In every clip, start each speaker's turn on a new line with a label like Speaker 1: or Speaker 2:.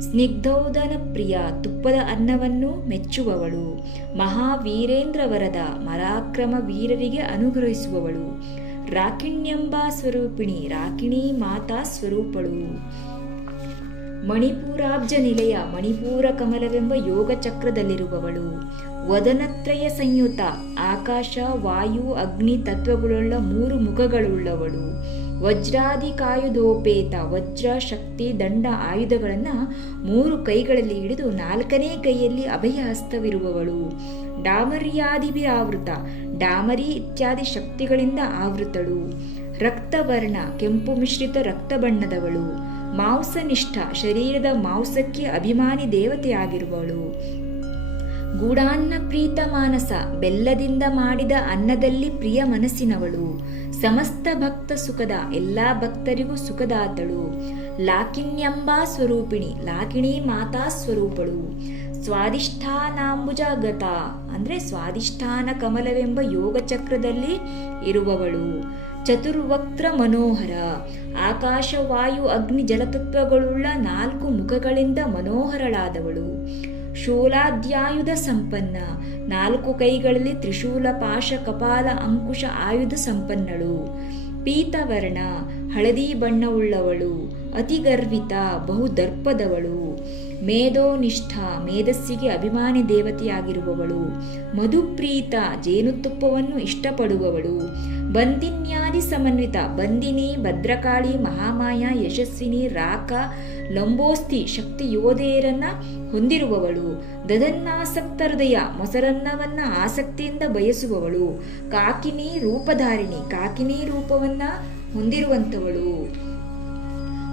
Speaker 1: ಸ್ನಿಗ್ಧೋದನ ಪ್ರಿಯ ತುಪ್ಪದ ಅನ್ನವನ್ನು ಮೆಚ್ಚುವವಳು. ಮಹಾವೀರೇಂದ್ರವರದ ಮರಾಕ್ರಮ ವೀರರಿಗೆ ಅನುಗ್ರಹಿಸುವವಳು. ರಾಕಿಣ್ಯಂಬ ಸ್ವರೂಪಿಣಿ ರಾಕಿಣಿ ಮಾತಾ ಸ್ವರೂಪಳು. ಮಣಿಪೂರಾಬ್ಜ ನಿಲಯ ಮಣಿಪೂರ ಕಮಲವೆಂಬ ಯೋಗ ಚಕ್ರದಲ್ಲಿರುವವಳು. ವದನತ್ರಯ ಸಂಯುತ ಆಕಾಶ ವಾಯು ಅಗ್ನಿ ತತ್ವಗಳುಳ್ಳ ಮೂರು ಮುಖಗಳುಳ್ಳವಳು. ವಜ್ರಾದಿ ಕಾಯುಧೋಪೇತ ವಜ್ರ ಶಕ್ತಿ ದಂಡ ಆಯುಧಗಳನ್ನು ಮೂರು ಕೈಗಳಲ್ಲಿ ಹಿಡಿದು ನಾಲ್ಕನೇ ಕೈಯಲ್ಲಿ ಅಭಯ ಹಸ್ತವಿರುವವಳು ಡಾಮರ್ಯಾದಿಭಿ ಆವೃತ ಡಾಮರಿ ಇತ್ಯಾದಿ ಶಕ್ತಿಗಳಿಂದ ಆವೃತಳು. ರಕ್ತವರ್ಣ, ಕೆಂಪು ಮಿಶ್ರಿತ ರಕ್ತ ಬಣ್ಣದವಳು. ಮಾಂಸನಿಷ್ಠ, ಶರೀರದ ಮಾಂಸಕ್ಕೆ ಅಭಿಮಾನಿ ದೇವತೆಯಾಗಿರುವವಳು ಗೂಢಾನ್ನ ಪ್ರೀತ ಮಾನಸ ಬೆಲ್ಲದಿಂದ ಮಾಡಿದ ಅನ್ನದಲ್ಲಿ ಪ್ರಿಯ ಮನಸ್ಸಿನವಳು. ಸಮಸ್ತ ಭಕ್ತ ಸುಖದ ಎಲ್ಲಾ ಭಕ್ತರಿಗೂ ಸುಖದಾತಳು. ಲಾಕಿಣ್ಯಂಬಾ ಸ್ವರೂಪಿಣಿ, ಲಾಕಿಣಿ ಮಾತಾ ಸ್ವರೂಪಳು. ಸ್ವಾದಿಷ್ಠಾನಾಂಬುಜಗತ ಅಂದರೆ ಸ್ವಾದಿಷ್ಠಾನ ಕಮಲವೆಂಬ ಯೋಗ ಚಕ್ರದಲ್ಲಿ ಇರುವವಳು. ಚತುರ್ವಕ್ತ್ರ ಮನೋಹರ, ಆಕಾಶ ವಾಯು ಅಗ್ನಿ ಜಲತತ್ವಗಳುಳ್ಳ ನಾಲ್ಕು ಮುಖಗಳಿಂದ ಮನೋಹರಳಾದವಳು. ಶೂಲಾದ್ಯಾಯುಧ ಸಂಪನ್ನ. ನಾಲ್ಕು ಕೈಗಳಲ್ಲಿ ತ್ರಿಶೂಲ ಪಾಶ ಕಪಾಲ ಅಂಕುಶ ಆಯುಧ ಸಂಪನ್ನಳು. ಪೀತವರ್ಣ, ಹಳದಿ ಬಣ್ಣವುಳ್ಳವಳು ಅತಿಗರ್ವಿತ, ಬಹುದರ್ಪದವಳು. ಮೇಧೋನಿಷ್ಠ, ಮೇಧಸ್ಸಿಗೆ ಅಭಿಮಾನಿ ದೇವತೆಯಾಗಿರುವವಳು. ಮಧುಪ್ರೀತ, ಜೇನುತುಪ್ಪವನ್ನು ಇಷ್ಟಪಡುವವಳು. ಬಂದಿನ್ಯಾದಿ ಸಮನ್ವಿತ, ಬಂದಿನಿ, ಭದ್ರಕಾಳಿ, ಮಹಾಮಾಯ, ಯಶಸ್ವಿನಿ, ರಾಕ, ಲಂಬೋಸ್ತಿ ಶಕ್ತಿ ಯೋಧೆಯರನ್ನ ಹೊಂದಿರುವವಳು. ದದನ್ನಾಸಕ್ತ ಹೃದಯ ಮೊಸರನ್ನವನ್ನ ಆಸಕ್ತಿಯಿಂದ ಬಯಸುವವಳು. ಕಾಕಿನಿ ರೂಪಧಾರಿಣಿ, ಕಾಕಿನಿ ರೂಪವನ್ನ ಹೊಂದಿರುವಂಥವಳು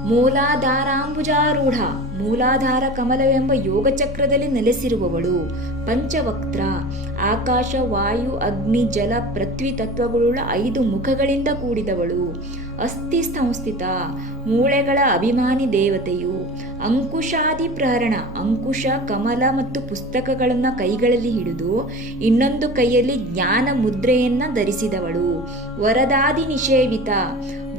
Speaker 1: ಮೂಲಾಧಾರಾಂಬುಜಾರೂಢ, ಮೂಲಾಧಾರ ಕಮಲವೆಂಬ ಯೋಗ ಚಕ್ರದಲ್ಲಿ ನೆಲೆಸಿರುವವಳು. ಪಂಚವಕ್ತ್ರ ಆಕಾಶ, ವಾಯು, ಅಗ್ನಿ, ಜಲ, ಪೃಥ್ವಿ ತತ್ವಗಳುಳ್ಳ ಐದು ಮುಖಗಳಿಂದ ಕೂಡಿದವಳು. ಅಸ್ಥಿ ಸಂಸ್ಥಿತ. ಮೂಳೆಗಳ ಅಭಿಮಾನಿ ದೇವತೆಯು. ಅಂಕುಶಾದಿ ಪ್ರಹರಣ ಅಂಕುಶ, ಕಮಲ ಮತ್ತು ಪುಸ್ತಕಗಳನ್ನು ಕೈಗಳಲ್ಲಿ ಹಿಡಿದು ಇನ್ನೊಂದು ಕೈಯಲ್ಲಿ ಜ್ಞಾನ ಮುದ್ರೆಯನ್ನ ಧರಿಸಿದವಳು. ವರದಾದಿ ನಿಷೇವಿತ.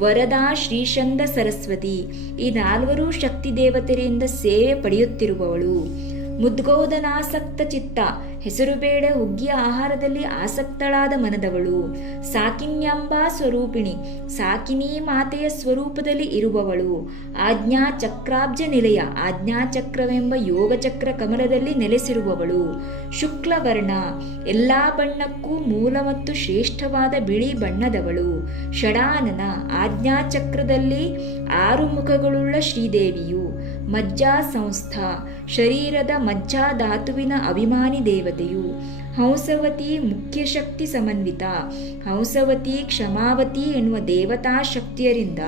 Speaker 1: ವರದಾ ಶ್ರೀಶಂದ ಸರಸ್ವತಿ. ಈ ನಾಲ್ವರೂ ಶಕ್ತಿ ದೇವತೆಯಿಂದ ಸೇವೆ ಪಡೆಯುತ್ತಿರುವವಳು. ಮುದ್ಗೋದನಾಸಕ್ತ ಚಿತ್ತ. ಹೆಸರು ಬೇಡ ಹುಗ್ಗಿಯ ಆಹಾರದಲ್ಲಿ ಆಸಕ್ತಳಾದ ಮನದವಳು. ಸಾಕಿನ್ಯಂಬ ಸ್ವರೂಪಿಣಿ. ಸಾಕಿನಿ ಮಾತೆಯ ಸ್ವರೂಪದಲ್ಲಿ ಇರುವವಳು. ಆಜ್ಞಾ ಚಕ್ರಾಬ್ಜ ನಿಲಯ. ಆಜ್ಞಾ ಚಕ್ರವೆಂಬ ಯೋಗ ಚಕ್ರ ಕಮಲದಲ್ಲಿ ನೆಲೆಸಿರುವವಳು. ಶುಕ್ಲವರ್ಣ. ಎಲ್ಲಾ ಬಣ್ಣಕ್ಕೂ ಮೂಲ ಮತ್ತು ಶ್ರೇಷ್ಠವಾದ ಬಿಳಿ ಬಣ್ಣದವಳು. ಷಡಾನನ. ಆಜ್ಞಾ ಚಕ್ರದಲ್ಲಿ ಆರು ಮುಖಗಳುಳ್ಳ ಶ್ರೀದೇವಿಯು. ಮಜ್ಜಾ ಸಂಸ್ಥಾ ಶರೀರದ ಮಜ್ಜಾ ಧಾತುವಿನ ಅಭಿಮಾನಿ ದೇವತೆಯು, ಹಂಸವತಿ ಮುಖ್ಯ ಶಕ್ತಿ ಸಮನ್ವಿತ, ಹಂಸವತಿ ಕ್ಷಮಾವತಿ ಎನ್ನುವ ದೇವತಾ ಶಕ್ತಿಯರಿಂದ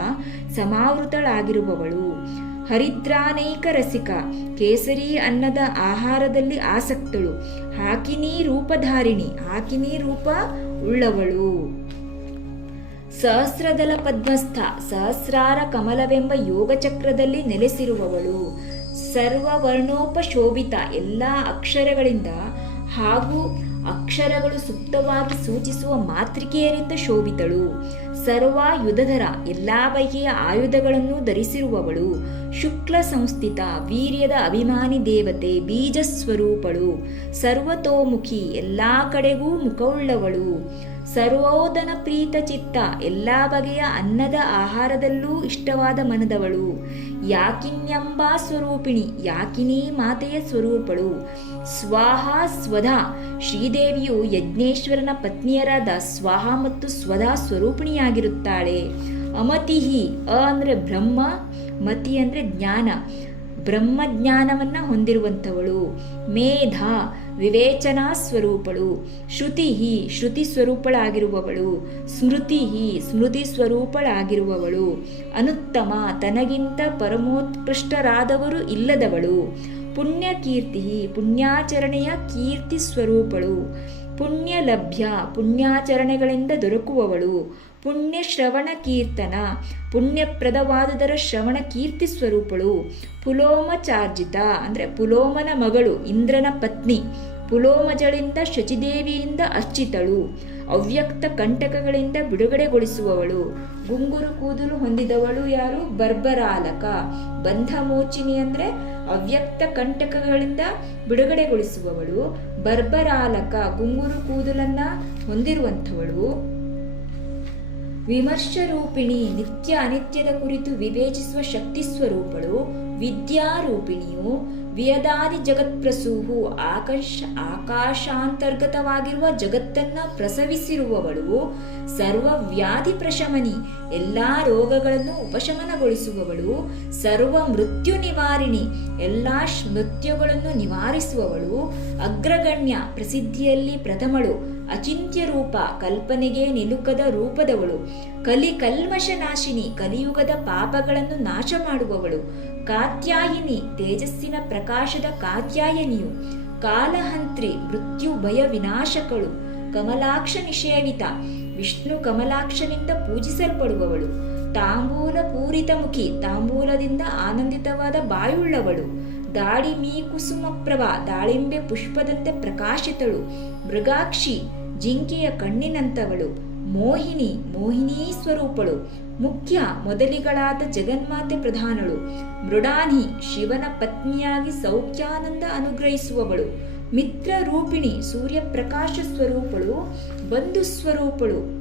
Speaker 1: ಸಮಾವೃತಳಾಗಿರುವವಳು. ಹರಿದ್ರಾನೈಕ ರಸಿಕ, ಕೇಸರಿ ಅನ್ನದ ಆಹಾರದಲ್ಲಿ ಆಸಕ್ತಳು. ಹಾಕಿನಿ ರೂಪಧಾರಿಣಿ ಹಾಕಿನಿ ರೂಪ ಉಳ್ಳವಳು. ಸಹಸ್ರದಲ ಪದ್ಮಸ್ಥ, ಸಹಸ್ರಾರ ಕಮಲವೆಂಬ ಯೋಗಚಕ್ರದಲ್ಲಿ ನೆಲೆಸಿರುವವಳು. ಸರ್ವವರ್ಣೋಪಶೋಭಿತ ಎಲ್ಲ ಅಕ್ಷರಗಳಿಂದ ಹಾಗೂ ಅಕ್ಷರಗಳು ಸುಪ್ತವಾಗಿ ಸೂಚಿಸುವ ಮಾತೃಕೆಯರಿಂದ ಶೋಭಿತಳು. ಸರ್ವಾಯುಧಧರ ಎಲ್ಲ ಬಗೆಯ ಆಯುಧಗಳನ್ನು ಧರಿಸಿರುವವಳು. ಶುಕ್ಲ ಸಂಸ್ಥಿತ, ವೀರ್ಯದ ಅಭಿಮಾನಿ ದೇವತೆ ಬೀಜ ಸ್ವರೂಪಳು ಸರ್ವತೋಮುಖಿ ಎಲ್ಲ ಕಡೆಗೂ ಮುಖವುಳ್ಳವಳು. ಸರ್ವೋದನ ಪ್ರೀತ ಚಿತ್ತ ಎಲ್ಲ ಬಗೆಯ ಅನ್ನದ ಆಹಾರದಲ್ಲೂ ಇಷ್ಟವಾದ ಮನದವಳು. ಯಾಕಿನ್ಯಂಬ ಸ್ವರೂಪಿಣಿ, ಯಾಕಿನಿ ಮಾತೆಯ ಸ್ವರೂಪಳು. ಸ್ವಾಹ ಸ್ವಧ, ಶ್ರೀದೇವಿಯು ಯಜ್ಞೇಶ್ವರನ ಪತ್ನಿಯರಾದ ಸ್ವಾಹ ಮತ್ತು ಸ್ವಧಾ ಸ್ವರೂಪಿಣಿಯಾಗಿರುತ್ತಾಳೆ. ಅಮತಿಹಿ, ಅ ಅಂದರೆ ಬ್ರಹ್ಮ, ಮತಿ ಅಂದರೆ ಜ್ಞಾನ. ಬ್ರಹ್ಮಜ್ಞಾನವನ್ನ ಹೊಂದಿರುವಂಥವಳು. ಮೇಧ ವಿವೇಚನಾ ಸ್ವರೂಪಳು. ಶ್ರುತಿ ಶ್ರುತಿ ಸ್ವರೂಪಳಾಗಿರುವವಳು. ಸ್ಮೃತಿ ಸ್ಮೃತಿ ಸ್ವರೂಪಳಾಗಿರುವವಳು. ಅನುತ್ತಮ ತನಗಿಂತ ಪರಮೋತ್ಕೃಷ್ಟರಾದವರು ಇಲ್ಲದವಳು. ಪುಣ್ಯಕೀರ್ತಿ ಪುಣ್ಯಾಚರಣೆಯ ಕೀರ್ತಿ ಸ್ವರೂಪಳು. ಪುಣ್ಯ ಲಭ್ಯ ಪುಣ್ಯಾಚರಣೆಗಳಿಂದ ದೊರಕುವವಳು. ಪುಣ್ಯ ಶ್ರವಣ ಕೀರ್ತನ ಪುಣ್ಯಪ್ರದವಾದುದರ ಶ್ರವಣ ಕೀರ್ತಿ ಸ್ವರೂಪಳು. ಪುಲೋಮಚಾರ್ಜಿತ ಅಂದರೆ ಪುಲೋಮನ ಮಗಳು ಇಂದ್ರನ ಪತ್ನಿ. ಪುಲೋಮಜಳಿಂದ ಶಚಿದೇವಿಯಿಂದ ಅರ್ಚಿತಳು. ಅವ್ಯಕ್ತ ಕಂಟಕಗಳಿಂದ ಬಿಡುಗಡೆಗೊಳಿಸುವವಳು. ಗುಂಗುರು ಕೂದಲು ಹೊಂದಿದವಳು ಯಾರು? ಬರ್ಬರಾಲಕ. ಬಂಧ ಮೋಚಿನಿ ಅಂದರೆ ಅವ್ಯಕ್ತ ಕಂಟಕಗಳಿಂದ ಬಿಡುಗಡೆಗೊಳಿಸುವವಳು. ಬರ್ಬರಾಲಕ ಗುಂಗುರು ಕೂದಲನ್ನ ಹೊಂದಿರುವಂಥವಳು. ವಿಮರ್ಶ ರೂಪಿಣಿ ನಿತ್ಯ ಅನಿತ್ಯದ ಕುರಿತು ವಿವೇಚಿಸುವ ಶಕ್ತಿ ಸ್ವರೂಪಳು. ವಿದ್ಯಾರೂಪಿಣಿಯು ವಿಯದಾದಿ ಜಗತ್ಪ್ರಸೂಹು ಆಕಾಶ ಆಕಾಶಾಂತರ್ಗತವಾಗಿರುವ ಜಗತ್ತನ್ನ ಪ್ರಸವಿಸಿರುವವಳು ಸರ್ವ ವ್ಯಾಧಿ ಪ್ರಶಮನಿ. ಎಲ್ಲಾ ರೋಗಗಳನ್ನು ಉಪಶಮನಗೊಳಿಸುವವಳು ಸರ್ವ ಮೃತ್ಯು ನಿವಾರಿಣಿ. ಎಲ್ಲಾ ಮೃತ್ಯುಗಳನ್ನು ನಿವಾರಿಸುವವಳು ಅಗ್ರಗಣ್ಯ ಪ್ರಸಿದ್ಧಿಯಲ್ಲಿ ಪ್ರಥಮಳು. ಅಚಿಂತ್ಯ ರೂಪ ಕಲ್ಪನೆಗೆ ನಿಲುಕದ ರೂಪದವಳು. ಕಲಿ ಕಲ್ಮಶ ನಾಶಿನಿ ಕಲಿಯುಗದ ಪಾಪಗಳನ್ನು ನಾಶ ಮಾಡುವವಳು ಕಾತ್ಯಾಯಿನಿ ತೇಜಸ್ಸಿನ ಪ್ರಕಾಶದ ಕಾತ್ಯಾಯನಿಯು, ಕಾಲಹಂತ್ರಿ ಮೃತ್ಯು ಭಯ ವಿನಾಶಕಳು, ಕಮಲಾಕ್ಷ ನಿಷೇವಿತ ವಿಷ್ಣು ಕಮಲಾಕ್ಷನಿಂದ ಪೂಜಿಸಲ್ಪಡುವವಳು, ತಾಂಬೂಲ ಪೂರಿತ ಮುಖಿ ತಾಂಬೂಲದಿಂದ ಆನಂದಿತವಾದ ಬಾಯುಳ್ಳವಳು ದಾಳಿಮೀ ಕುಸುಮಪ್ರಭ ದಾಳಿಂಬೆ ಪುಷ್ಪದಂತೆ ಪ್ರಕಾಶಿತಳು, ಮೃಗಾಕ್ಷಿ ಜಿಂಕೆಯ ಕಣ್ಣಿನಂತವಳು ಮೋಹಿನಿ ಮೋಹಿನೀ ಸ್ವರೂಪಳು ಮುಖ್ಯ ಮೊದಲಿಗಳಾದ ಜಗನ್ಮಾತೆ ಪ್ರಧಾನಳು. ಮೃಡಾನಿ, ಶಿವನ ಪತ್ನಿಯಾಗಿ ಸೌಖ್ಯಾನಂದ ಅನುಗ್ರಹಿಸುವವಳು. ಮಿತ್ರ ರೂಪಿಣಿ ಸೂರ್ಯಪ್ರಕಾಶ ಸ್ವರೂಪಳು, ಬಂಧು ಸ್ವರೂಪಳು.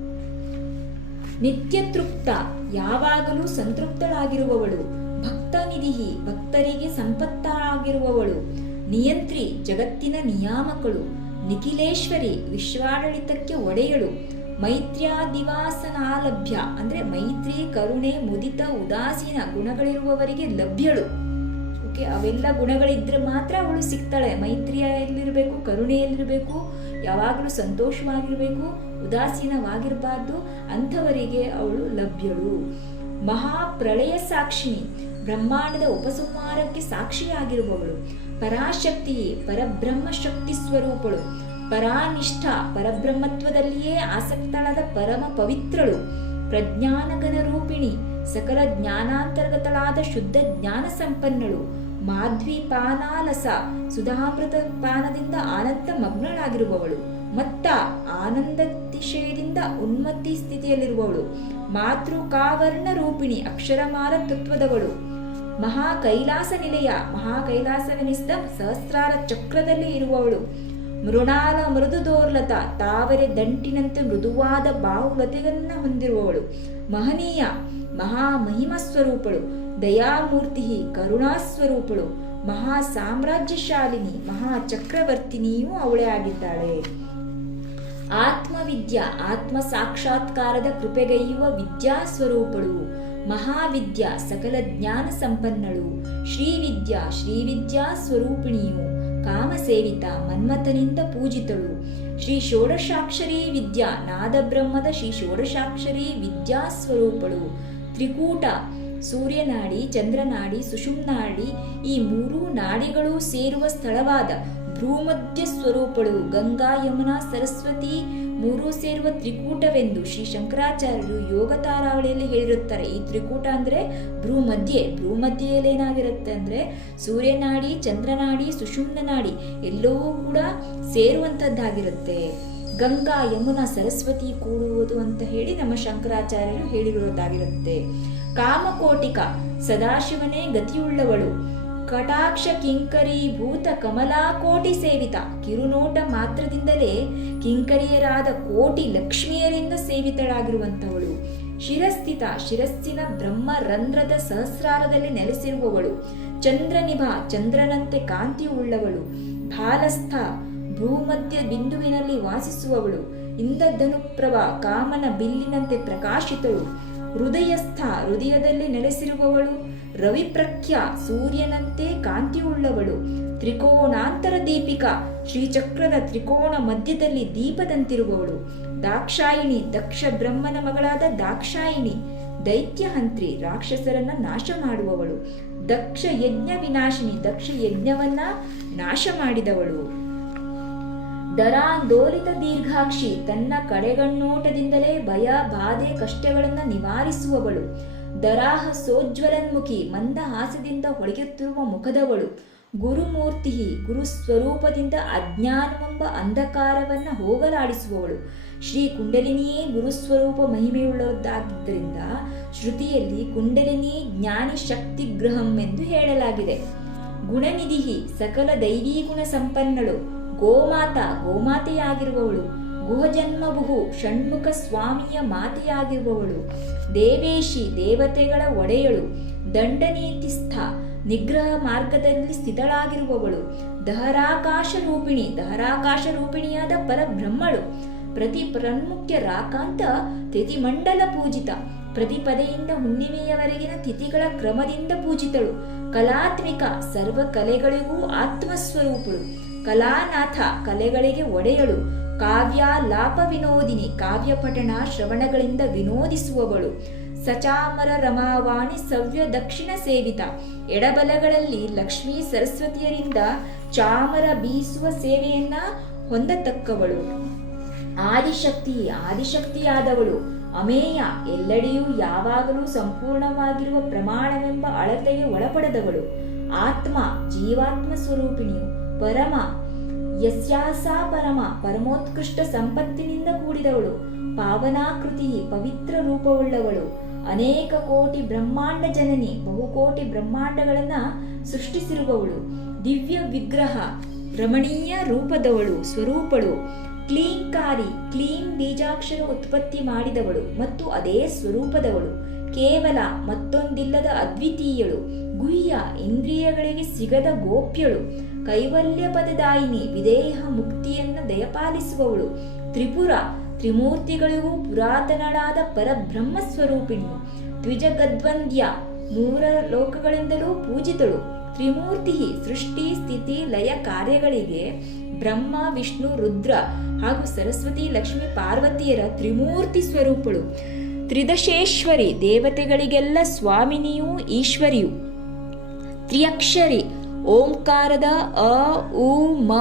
Speaker 1: ನಿತ್ಯತೃಪ್ತ, ಯಾವಾಗಲೂ ಸಂತೃಪ್ತಳಾಗಿರುವವಳು. ಭಕ್ತ ನಿಧಿ ಭಕ್ತರಿಗೆ ಸಂಪತ್ತಾಗಿರುವವಳು. ನಿಯಂತ್ರಿ, ಜಗತ್ತಿನ ನಿಯಾಮಕಳು. ನಿಖಿಲೇಶ್ವರಿ, ವಿಶ್ವಾಡಳಿತಕ್ಕೆ ಒಡೆಯಳು. ಮೈತ್ರ್ಯಾದಿವಾಸನಾಲಭ್ಯ. ಅಂದ್ರೆ ಮೈತ್ರಿ, ಕರುಣೆ, ಮುದಿತ, ಉದಾಸೀನ ಗುಣಗಳಿರುವವರಿಗೆ ಲಭ್ಯಳು. ಓಕೆ, ಅವೆಲ್ಲ ಗುಣಗಳಿದ್ರೆ ಮಾತ್ರ ಅವಳು ಸಿಗ್ತಾಳೆ. ಮೈತ್ರಿಯ ಎಲ್ಲಿರಬೇಕು ಕರುಣೆಯಲ್ಲಿರಬೇಕು, ಯಾವಾಗಲೂ ಸಂತೋಷವಾಗಿರಬೇಕು, ಉದಾಸೀನವಾಗಿರಬಾರ್ದು, ಅಂಥವರಿಗೆ ಅವಳು ಲಭ್ಯಳು. ಮಹಾಪ್ರಳಯ ಸಾಕ್ಷಿಣಿ, ಬ್ರಹ್ಮಾಂಡದ ಉಪಸಂಹಾರಕ್ಕೆ ಸಾಕ್ಷಿಯಾಗಿರುವವಳು. ಪರಾಶಕ್ತಿ ಪರಬ್ರಹ್ಮ ಶಕ್ತಿ ಸ್ವರೂಪಳು. ಪರಾನಿಷ್ಠ ಪರಬ್ರಹ್ಮತ್ವದಲ್ಲಿಯೇ ಆಸಕ್ತಳಾದ ಪರಮ ಪವಿತ್ರಳು ಪ್ರಜ್ಞಾನಗನ ರೂಪಿಣಿ ಸಕಲ ಜ್ಞಾನಾಂತರ್ಗತಳಾದ ಶುದ್ಧ ಜ್ಞಾನ ಸಂಪನ್ನಳು ಮಾಧ್ವಿ ಪಾನಾಲಸ ಸುಧಾಮೃತ ಪಾನದಿಂದ ಆನಂದ ಮಗ್ನಳಾಗಿರುವವಳು, ಮತ್ತ ಆನಂದತಿಶಯದಿಂದ ಉನ್ಮತ್ತಿ ಸ್ಥಿತಿಯಲ್ಲಿರುವವಳು ಮಾತೃ ಕಾವರ್ಣ ರೂಪಿಣಿ ಅಕ್ಷರಮಾಲ ತತ್ವದವಳು. ಮಹಾ ಕೈಲಾಸ ನಿಲಯ ಮಹಾ ಕೈಲಾಸವೆನಿಸಿದ ಸಹಸ್ರಾರ ಚಕ್ರದಲ್ಲಿ ಇರುವವಳು. ಮೃಣಾಲ ಮೃದು ದೋರ್ಲತ ತಾವರೆ ದಂಟಿನಂತೆ ಮೃದುವಾದ ಬಾಹುಲತೆಯನ್ನ ಹೊಂದಿರುವವಳು. ಮಹನೀಯ ಮಹಾ ಮಹಿಮ ಸ್ವರೂಪಳು ದಯಾಮೂರ್ತಿ ಕರುಣಾ ಸ್ವರೂಪಳು ಮಹಾ ಸಾಮ್ರಾಜ್ಯಶಾಲಿನಿ ಮಹಾ ಚಕ್ರವರ್ತಿನಿಯೂ ಅವಳೇ ಆಗಿದ್ದಾಳೆ. ಆತ್ಮವಿದ್ಯ ಆತ್ಮ ಸಾಕ್ಷಾತ್ಕಾರದ ಕೃಪೆಗೈಯುವ ವಿದ್ಯಾ ಸ್ವರೂಪಳು ಮಹಾವಿದ್ಯಾ ಸಕಲ ಜ್ಞಾನ ಸಂಪನ್ನಳು. ಶ್ರೀವಿದ್ಯಾ ಶ್ರೀವಿದ್ಯಾ ಸ್ವರೂಪಿಣಿಯು ಕಾಮಸೇವಿತ ಮನ್ಮಥನಿಂದ ಪೂಜಿತಳು. ಶ್ರೀ ಷೋಡಶಾಕ್ಷರಿ ವಿದ್ಯಾ ನಾದಬ್ರಹ್ಮದ ಶ್ರೀ ಷೋಡಶಾಕ್ಷರಿ ವಿದ್ಯಾ ಸ್ವರೂಪಳು. ತ್ರಿಕೂಟ, ಸೂರ್ಯನಾಡಿ, ಚಂದ್ರನಾಡಿ, ಸುಷುಮ್ನಾಡಿ ಈ ಮೂರೂ ನಾಡಿಗಳು ಸೇರುವ ಸ್ಥಳವಾದ ಭ್ರೂಮಧ್ಯ ಸ್ವರೂಪಳು ಗಂಗಾ, ಯಮುನಾ, ಸರಸ್ವತಿ ಮೂರೂ ಸೇರುವ ತ್ರಿಕೂಟವೆಂದು ಶ್ರೀ ಶಂಕರಾಚಾರ್ಯರು ಯೋಗ ತಾರಾವಳಿಯಲ್ಲಿ ಹೇಳಿರುತ್ತಾರೆ. ಈ ತ್ರಿಕೂಟ ಅಂದ್ರೆ ಭ್ರೂಮಧ್ಯೆ. ಭ್ರೂಮಧ್ಯೆಯಲ್ಲಿ ಏನಾಗಿರುತ್ತೆ ಅಂದ್ರೆ ಸೂರ್ಯನಾಡಿ, ಚಂದ್ರನಾಡಿ ಸುಷುಮ್ನ ನಾಡಿ ಎಲ್ಲವೂ ಕೂಡ ಸೇರುವಂತದ್ದಾಗಿರುತ್ತೆ ಗಂಗಾ, ಯಮುನಾ, ಸರಸ್ವತಿ ಕೂಡುವುದು ಅಂತ ಹೇಳಿ ನಮ್ಮ ಶಂಕರಾಚಾರ್ಯರು ಹೇಳಿರುವುದಾಗಿರುತ್ತೆ ಕಾಮಕೋಟಿಕ ಸದಾಶಿವನೇ ಗತಿಯುಳ್ಳವಳು. ಕಟಾಕ್ಷ ಕಿಂಕರಿ ಭೂತ ಕಮಲಾ ಕೋಟಿ ಸೇವಿತ. ಕಿರುನೋಟ ಮಾತ್ರದಿಂದಲೇ ಕಿಂಕರಿಯರಾದ ಕೋಟಿ ಲಕ್ಷ್ಮಿಯರಿಂದ ಸೇವಿತಳಾಗಿರುವಂಥವಳು. ಶಿರಸ್ಥಿತ ಶಿರಸ್ಸಿನ ಬ್ರಹ್ಮ ರಂಧ್ರದ ಸಹಸ್ರಾರದಲ್ಲಿ ನೆಲೆಸಿರುವವಳು. ಚಂದ್ರನಿಭ ಚಂದ್ರನಂತೆ ಕಾಂತಿಯುಳ್ಳವಳು ಭಾಲಸ್ಥ ಭೂಮಧ್ಯ ಬಿಂದುವಿನಲ್ಲಿ ವಾಸಿಸುವವಳು. ಇಂದ್ರಧನುಪ್ರಭ ಕಾಮನ ಬಿಲ್ಲಿನಂತೆ ಪ್ರಕಾಶಿತಳು. ಹೃದಯಸ್ಥ ಹೃದಯದಲ್ಲಿ ನೆಲೆಸಿರುವವಳು. ರವಿಪ್ರಖ್ಯ ಸೂರ್ಯನಂತೆ ಕಾಂತಿಯುಳ್ಳವಳು. ತ್ರಿಕೋಣಾಂತರ ದೀಪಿಕಾ, ಶ್ರೀಚಕ್ರದ ತ್ರಿಕೋಣ ಮಧ್ಯದಲ್ಲಿ ದೀಪದಂತಿರುವವಳು. ದಾಕ್ಷಾಯಿಣಿ, ದಕ್ಷ ಬ್ರಹ್ಮನ ಮಗಳಾದ ದಾಕ್ಷಾಯಿಣಿ ದೈತ್ಯಹಂತ್ರಿ ರಾಕ್ಷಸರನ್ನ ನಾಶ ಮಾಡುವವಳು. ದಕ್ಷ ಯಜ್ಞ ವಿನಾಶಿನಿ, ದಕ್ಷ ಯಜ್ಞವನ್ನ ನಾಶ ಮಾಡಿದವಳು. ದರಾಂದೋಲಿತ ದೀರ್ಘಾಕ್ಷಿ, ತನ್ನ ಕಡೆಗಣ್ಣೋಟದಿಂದಲೇ ಭಯ, ಬಾಧೆ, ಕಷ್ಟಗಳನ್ನು ನಿವಾರಿಸುವವಳು. ದರಾಹ ಸೋಜ್ವಲನ್ಮುಖಿ ಮಂದ ಹಾಸದಿಂದ ಹೊಳೆಯುತ್ತಿರುವ ಮುಖದವಳು ಗುರುಮೂರ್ತಿ ಗುರು ಸ್ವರೂಪದಿಂದ ಅಜ್ಞಾನವೆಂಬ ಅಂಧಕಾರವನ್ನು ಹೋಗಲಾಡಿಸುವವಳು. ಶ್ರೀ ಕುಂಡಲಿನಿಯೇ ಗುರುಸ್ವರೂಪ ಮಹಿಮೆಯುಳ್ಳದ್ದಾಗಿದ್ದರಿಂದ ಶ್ರುತಿಯಲ್ಲಿ ಕುಂಡಲಿನಿ ಜ್ಞಾನಿ ಶಕ್ತಿ ಗೃಹಂ ಎಂದು ಹೇಳಲಾಗಿದೆ. ಗುಣನಿಧಿ ಸಕಲ ದೈವೀ ಗುಣ ಸಂಪನ್ನಳು ಗೋಮಾತಾ ಗೋಮಾತೆಯಾಗಿರುವವಳು. ಗುಹಜನ್ಮಭುಹು ಷಣ್ಮುಖ ಸ್ವಾಮಿಯ ಮಾತೆಯಾಗಿರುವವಳು. ದೇವೇಶಿ ದೇವತೆಗಳ ಒಡೆಯಳು. ದಂಡನೀತಿಸ್ಥ ನಿಗ್ರಹ ಮಾರ್ಗದಲ್ಲಿ ಸ್ಥಿತಳಾಗಿರುವವಳು. ದಹರಾಕಾಶ ರೂಪಿಣಿ ದಹರಾಕಾಶ ರೂಪಿಣಿಯಾದ ಪರಬ್ರಹ್ಮಳು. ಪ್ರತಿ ಪ್ರಮುಖ್ಯ ರಾಕಾಂತ ತಿಥಿಮಂಡಲ ಪೂಜಿತ. ಪ್ರತಿಪದೆಯಿಂದ ಹುಣ್ಣಿಮೆಯವರೆಗಿನ ತಿಥಿಗಳ ಕ್ರಮದಿಂದ ಪೂಜಿತಳು. ಕಲಾತ್ಮಿಕ ಸರ್ವ ಕಲೆಗಳಿಗೂ ಆತ್ಮಸ್ವರೂಪಳು. ಕಲಾನಾಥ ಕಲೆಗಳಿಗೆ ಒಡೆಯಳು. ಕಾವ್ಯಾಲಾಪ ವಿನೋದಿನಿ ಕಾವ್ಯ ಪಠಣ ಶ್ರವಣಗಳಿಂದ ವಿನೋದಿಸುವವಳು. ಸಚಾಮರ ರಮಾವಾಣಿ ಸವ್ಯ ದಕ್ಷಿಣ ಸೇವಿತ. ಎಡಬಲಗಳಲ್ಲಿ ಲಕ್ಷ್ಮೀ ಸರಸ್ವತಿಯರಿಂದ ಚಾಮರ ಬೀಸುವ ಸೇವೆಯನ್ನ ಹೊಂದತಕ್ಕವಳು. ಆದಿಶಕ್ತಿ ಆದಿಶಕ್ತಿಯಾದವಳು. ಅಮೇಯ ಎಲ್ಲೆಡೆಯೂ ಯಾವಾಗಲೂ ಸಂಪೂರ್ಣವಾಗಿರುವ ಪ್ರಮಾಣವೆಂಬ ಅಳತೆಗೆ ಒಳಪಡದವಳು. ಆತ್ಮ ಜೀವಾತ್ಮ ಸ್ವರೂಪಿಣಿಯು ಪರಮ ಯಸ್ಯಾಸಾ ಪರಮ ಪರಮೋತ್ಕೃಷ್ಟ ಸಂಪತ್ತಿನಿಂದ ಕೂಡಿದವಳು. ಪಾವನಾಕೃತಿ ಪವಿತ್ರ ರೂಪವುಳ್ಳವಳು. ಅನೇಕ ಕೋಟಿ ಬ್ರಹ್ಮಾಂಡ ಜನನಿ ಬಹುಕೋಟಿ ಬ್ರಹ್ಮಾಂಡಗಳನ್ನ ಸೃಷ್ಟಿಸಿರುವವಳು. ದಿವ್ಯ ವಿಗ್ರಹ, ರಮಣೀಯ ರೂಪದವಳು, ಸ್ವರೂಪಳು. ಕ್ಲೀಂಕಾರಿ ಕ್ಲೀನ್ ಬೀಜಾಕ್ಷರ ಉತ್ಪತ್ತಿ ಮಾಡಿದವಳು ಮತ್ತು ಅದೇ ಸ್ವರೂಪದವಳು. ಕೇವಲ ಮತ್ತೊಂದಿಲ್ಲದ ಅದ್ವಿತೀಯಳು. ಗುಹ್ಯ ಇಂದ್ರಿಯಗಳಿಗೆ ಸಿಗದ ಗೋಪ್ಯಳು. ಕೈವಲ್ಯ ಪದದಾಯಿನಿ ವಿದೇಹ ಮುಕ್ತಿಯನ್ನು ದಯಪಾಲಿಸುವವಳು. ತ್ರಿಪುರ ತ್ರಿಮೂರ್ತಿಗಳಿಗೂ ಪುರಾತನಳಾದ ಪರಬ್ರಹ್ಮ ಸ್ವರೂಪಿಣಿ ದ್ವಿಜಗದ್ವಂದ್ಯ ಮೂರ ಲೋಕಗಳಿಂದಲೂ ಪೂಜಿತಳು. ತ್ರಿಮೂರ್ತಿ ಸೃಷ್ಟಿ ಸ್ಥಿತಿ ಲಯ ಕಾರ್ಯಗಳಿಗೆ ಬ್ರಹ್ಮ, ವಿಷ್ಣು, ರುದ್ರ ಹಾಗೂ ಸರಸ್ವತಿ, ಲಕ್ಷ್ಮಿ, ಪಾರ್ವತಿಯರ ತ್ರಿಮೂರ್ತಿ ಸ್ವರೂಪಳು. ತ್ರಿದಶೇಶ್ವರಿ ದೇವತೆಗಳಿಗೆಲ್ಲ ಸ್ವಾಮಿನಿಯೂ, ಈಶ್ವರಿಯು. ತ್ರಿಯಕ್ಷರಿ ಓಂಕಾರದ ಅ, ಉ, ಮ,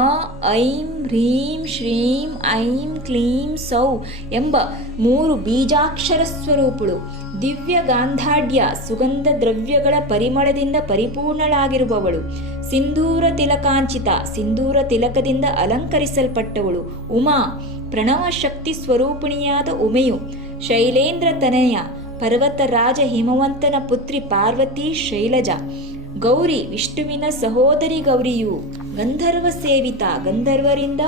Speaker 1: ಐಂ, ಹ್ರೀಂ, ಶ್ರೀಂ, ಐಂ, ಕ್ಲೀಂ, ಸೌ ಎಂಬ ಮೂರು ಬೀಜಾಕ್ಷರ ಸ್ವರೂಪಳು ದಿವ್ಯ ಗಾಂಧಾಢ್ಯ ಸುಗಂಧ ದ್ರವ್ಯಗಳ ಪರಿಮಳದಿಂದ ಪರಿಪೂರ್ಣಳಾಗಿರುವವಳು. ಸಿಂಧೂರ ತಿಲಕಾಂಚಿತ ಸಿಂಧೂರ ತಿಲಕದಿಂದ ಅಲಂಕರಿಸಲ್ಪಟ್ಟವಳು. ಉಮಾ ಪ್ರಣವ ಶಕ್ತಿ ಸ್ವರೂಪಿಣಿಯಾದ ಉಮೆಯು. ಶೈಲೇಂದ್ರ ತನಯ, ಪರ್ವತರಾಜ ಹಿಮವಂತನ ಪುತ್ರಿ ಪಾರ್ವತಿ ಶೈಲಜ. ಗೌರಿ ವಿಷ್ಣುವಿನ ಸಹೋದರಿ ಗೌರಿಯು ಗಂಧರ್ವ ಸೇವಿತ, ಗಂಧರ್ವರಿಂದ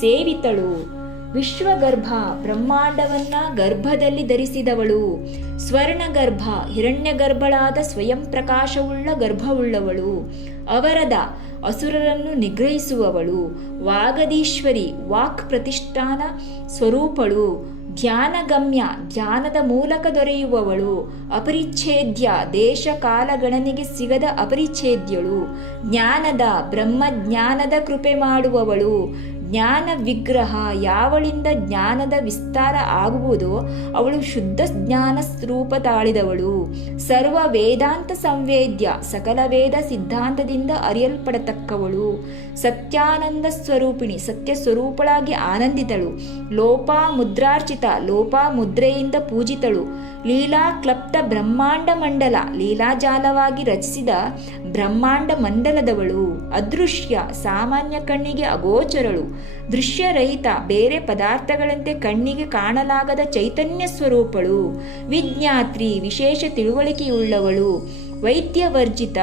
Speaker 1: ಸೇವಿತಳು. ವಿಶ್ವಗರ್ಭ ಬ್ರಹ್ಮಾಂಡವನ್ನ ಗರ್ಭದಲ್ಲಿ ಧರಿಸಿದವಳು. ಸ್ವರ್ಣಗರ್ಭ ಹಿರಣ್ಯಗರ್ಭಳಾದ ಸ್ವಯಂ ಪ್ರಕಾಶವುಳ್ಳ ಗರ್ಭವುಳ್ಳವಳು. ಅವರದ ಅಸುರರನ್ನು ನಿಗ್ರಹಿಸುವವಳು. ವಾಗದೀಶ್ವರಿ ವಾಕ್ ಪ್ರತಿಷ್ಠಾನ ಸ್ವರೂಪಳು. ಧ್ಯಾನಗಮ್ಯ ಧ್ಯಾನದ ಮೂಲಕ ದೊರೆಯುವವಳು. ಅಪರಿಚ್ಛೇದ್ಯ ದೇಶ ಕಾಲಗಣನೆಗೆ ಸಿಗದ ಅಪರಿಚ್ಛೇದ್ಯಳು. ಜ್ಞಾನದ ಬ್ರಹ್ಮಜ್ಞಾನದ ಕೃಪೆ ಮಾಡುವವಳು. ಜ್ಞಾನ ವಿಗ್ರಹ ಯಾವಳಿಂದ ಜ್ಞಾನದ ವಿಸ್ತಾರ ಆಗುವುದೋ ಅವಳು ಶುದ್ಧ ಜ್ಞಾನ ರೂಪ ತಾಳಿದವಳು ಸರ್ವ ವೇದಾಂತ ಸಂವೇದ್ಯ ಸಕಲ ವೇದ ಸಿದ್ಧಾಂತದಿಂದ ಅರಿಯಲ್ಪಡತಕ್ಕವಳು. ಸತ್ಯಾನಂದ ಸ್ವರೂಪಿಣಿ ಸತ್ಯ ಸ್ವರೂಪಳಾಗಿ ಆನಂದಿತಳು. ಲೋಪ ಮುದ್ರಾರ್ಚಿತ ಲೋಪ ಮುದ್ರೆಯಿಂದ ಪೂಜಿತಳು. ಲೀಲಾ ಕ್ಲಪ್ತ ಬ್ರಹ್ಮಾಂಡ ಮಂಡಲ ಲೀಲಾಜಾಲವಾಗಿ ರಚಿಸಿದ ಬ್ರಹ್ಮಾಂಡ ಮಂಡಲದವಳು, ಅದೃಶ್ಯ, ಸಾಮಾನ್ಯ ಕಣ್ಣಿಗೆ ಅಗೋಚರಳು, ದೃಶ್ಯರಹಿತ, ಬೇರೆ ಪದಾರ್ಥಗಳಂತೆ ಕಣ್ಣಿಗೆ ಕಾಣಲಾಗದ ಚೈತನ್ಯ ಸ್ವರೂಪಳು, ವಿಜ್ಞಾತ್ರಿ, ವಿಶೇಷ ತಿಳುವಳಿಕೆಯುಳ್ಳವಳು, ವೈದ್ಯವರ್ಜಿತ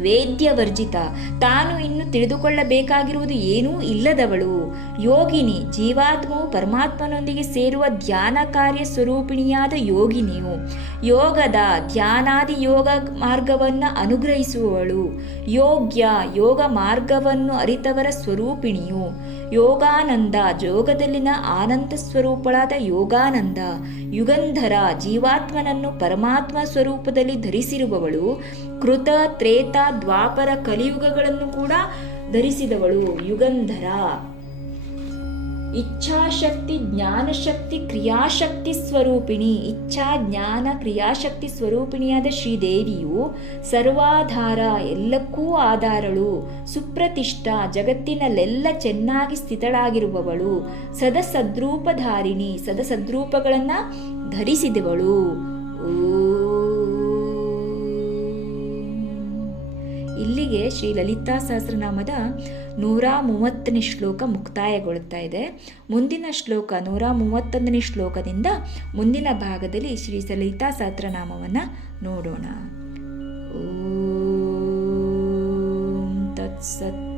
Speaker 1: ವೇದ್ಯವರ್ಜಿತ ತಾನು ಇನ್ನು ತಿಳಿದುಕೊಳ್ಳಬೇಕಾಗಿರುವುದು ಏನೂ ಇಲ್ಲದವಳು. ಯೋಗಿನಿ, ಜೀವಾತ್ಮವು ಪರಮಾತ್ಮನೊಂದಿಗೆ ಸೇರುವ ಧ್ಯಾನ ಕಾರ್ಯ ಸ್ವರೂಪಿಣಿಯಾದ ಯೋಗಿನಿಯು. ಯೋಗದ ಧ್ಯಾನಾದಿ ಯೋಗ ಮಾರ್ಗವನ್ನು ಅನುಗ್ರಹಿಸುವವಳು. ಯೋಗ್ಯ ಯೋಗ ಮಾರ್ಗವನ್ನು ಅರಿತವರ ಸ್ವರೂಪಿಣಿಯು. ಯೋಗಾನಂದ ಯೋಗದಲ್ಲಿನ ಆನಂದ ಸ್ವರೂಪಳಾದ ಯೋಗಾನಂದ, ಯುಗಂಧರ ಜೀವಾತ್ಮನನ್ನು ಪರಮಾತ್ಮ ಸ್ವರೂಪದಲ್ಲಿ ಧರಿಸಿರುವವಳು, ಕೃತ, ತ್ರೇತ, ದ್ವಾಪರ, ಕಲಿಯುಗಗಳನ್ನು ಕೂಡ ಧರಿಸಿದವಳು ಯುಗಂಧರ. ಇಚ್ಛಾಶಕ್ತಿ, ಜ್ಞಾನಶಕ್ತಿ, ಕ್ರಿಯಾಶಕ್ತಿ ಸ್ವರೂಪಿಣಿ. ಇಚ್ಛಾ, ಜ್ಞಾನ, ಕ್ರಿಯಾಶಕ್ತಿ ಸ್ವರೂಪಿಣಿಯಾದ ಶ್ರೀದೇವಿಯು ಸರ್ವಾಧಾರ, ಎಲ್ಲಕ್ಕೂ ಆಧಾರಳು. ಸುಪ್ರತಿಷ್ಠ, ಜಗತ್ತಿನಲ್ಲೆಲ್ಲ ಚೆನ್ನಾಗಿ ಸ್ಥಿತಳಾಗಿರುವವಳು. ಸದಸದ್ರೂಪಧಾರಿಣಿ, ಸದಸದ್ರೂಪಗಳನ್ನು ಧರಿಸಿದವಳು. ಇಲ್ಲಿಗೆ ಶ್ರೀ ಲಲಿತಾ ಸಹಸ್ರನಾಮದ ನೂರ ಮೂವತ್ತನೇ ಶ್ಲೋಕ ಮುಕ್ತಾಯಗೊಳ್ತಾ ಇದೆ. ಮುಂದಿನ ಶ್ಲೋಕ ನೂರ ಮೂವತ್ತೊಂದನೇ ಶ್ಲೋಕದಿಂದ ಮುಂದಿನ ಭಾಗದಲ್ಲಿ ಶ್ರೀ ಲಲಿತಾ ಸಹಸ್ರನಾಮವನ್ನು ನೋಡೋಣ. ಓ ತತ್ಸತ್